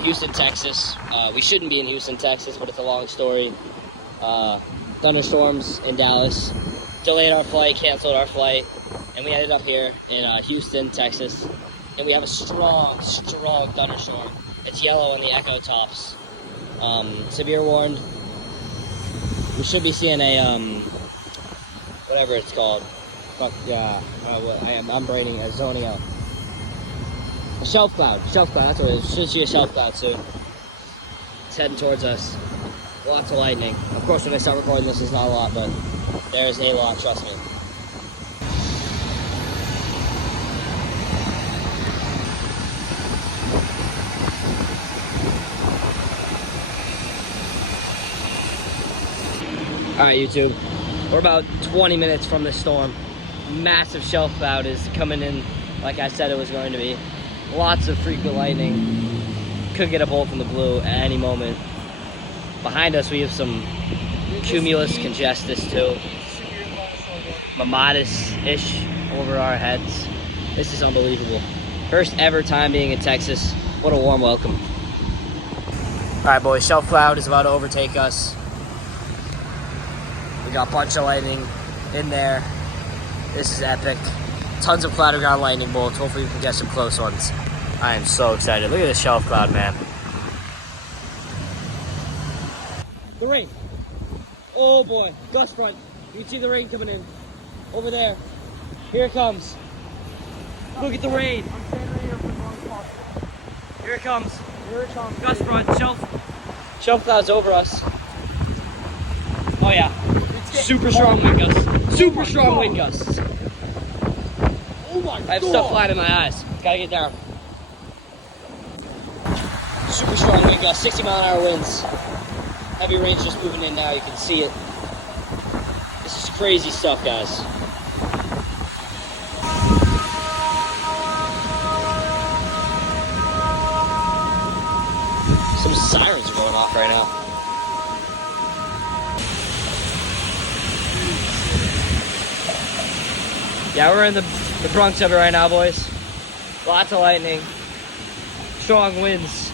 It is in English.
in Houston, Texas. We shouldn't be in Houston, Texas, but it's a long story. Thunderstorms in Dallas delayed our flight, canceled our flight, and we ended up here in Houston, Texas. And we have a strong thunderstorm. It's yellow on the echo tops. Severe warned. We should be seeing a whatever it's called. Fuck yeah, I'm braiding a zoning out. A shelf cloud, that's what it is. Should see a shelf cloud soon. It's heading towards us. Lots of lightning. Of course, when I start recording this, it's not a lot, but there's a lot, trust me. All right, YouTube, we're about 20 minutes from the storm. Massive shelf cloud is coming in like I said it was going to be. Lots of frequent lightning. Could get a bolt in the blue at any moment. Behind us, we have some cumulus congestus too. Mamatus-ish over our heads. This is unbelievable. First ever time being in Texas. What a warm welcome. All right, boys, shelf cloud is about to overtake us. We got a bunch of lightning in there. This is epic. Tons of cloud ground lightning bolts. Hopefully we can get some close ones. I am so excited. Look at this shelf cloud, man. The rain. Oh boy, gust front. You can see the rain coming in. Over there. Here it comes. Look at the rain. I'm standing right here for as long as possible. Here it comes. Here it comes. Gust front. Shelf clouds over us. Oh yeah. Super strong wind gusts. Super strong wind gusts. Oh my God. I have stuff flying in my eyes. Gotta get down. Super strong wind gusts, 60-mile-an-hour winds. Heavy rain's just moving in now, you can see it. This is crazy stuff, guys. Some sirens are going off right now. Yeah, we're in the Bronx of it right now, boys. Lots of lightning, strong winds.